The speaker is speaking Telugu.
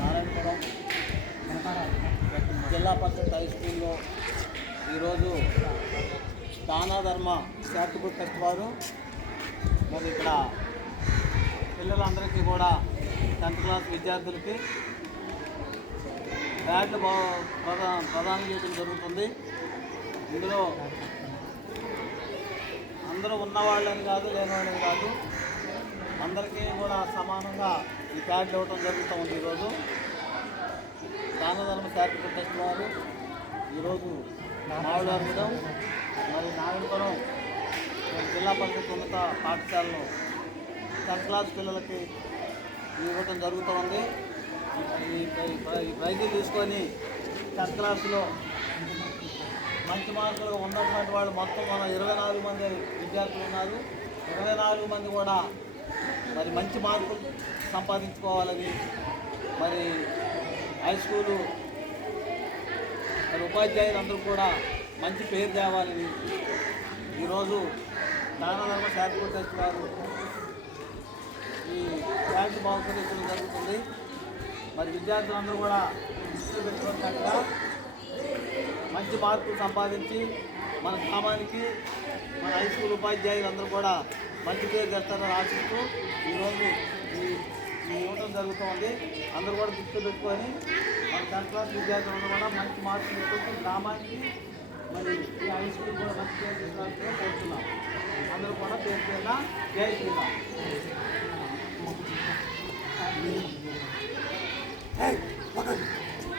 నారాయణపురం జిల్లా పరిషత్ హై స్కూల్లో ఈరోజు దానధర్మ చారిటబుల్ ట్రస్ట్ వారు మరి ఇక్కడ పిల్లలందరికీ కూడా 10th క్లాస్ విద్యార్థులకి బ్యాట్లు ప్రదానం చేయడం జరుగుతుంది. ఇందులో అందరూ ఉన్నవాళ్ళని కాదు, లేని వాళ్ళని కాదు, అందరికీ కూడా సమానంగా ఈ ప్యాడ్లు ఇవ్వడం జరుగుతూ ఉంది. ఈరోజు దానధర్మ చారిటబుల్ ట్రస్ట్ వారు ఈరోజు మామిడార్గూడెం మరియు నారాయణపురం జిల్లా పరిషత్ ఉన్నత పాఠశాలలో 10th క్లాస్ పిల్లలకి ఇవ్వటం జరుగుతూ ఉంది. ఈ ప్రైజులు తీసుకొని 10th క్లాస్లో మంచి మార్కులు ఉన్నటువంటి వాళ్ళు మొత్తం మన 24 మంది విద్యార్థులు ఉన్నారు. 24 మంది కూడా మరి మంచి మార్కులు సంపాదించుకోవాలని, మరి హై స్కూలు మరి ఉపాధ్యాయులందరూ కూడా మంచి పేరు తేవాలని ఈరోజు దానధర్మ చారిటబుల్ ట్రస్ట్ వారు ఈ బ్యాంకు బహుకరించడం జరుగుతుంది. మరి విద్యార్థులందరూ కూడా దృష్టిలో పెట్టుకున్నట్టుగా మంచి మార్కులు సంపాదించి మన గ్రామానికి మన హై స్కూల్ ఉపాధ్యాయులందరూ కూడా మంచి పేరు తెస్తారని ఆశిస్తూ ఈరోజు ఇవ్వడం జరుగుతుంది. అందరూ కూడా దృష్టిలో పెట్టుకొని మన 10th క్లాస్ విద్యార్థులందరూ కూడా మంచి మార్కులు పెట్టుకుని గ్రామానికి మరి ఈ హై స్కూల్ కూడా మంచి పేరు తెస్తారని కోరుతున్నాం. అందరూ కూడా పేరు పేరున జై శ్రీరామ్.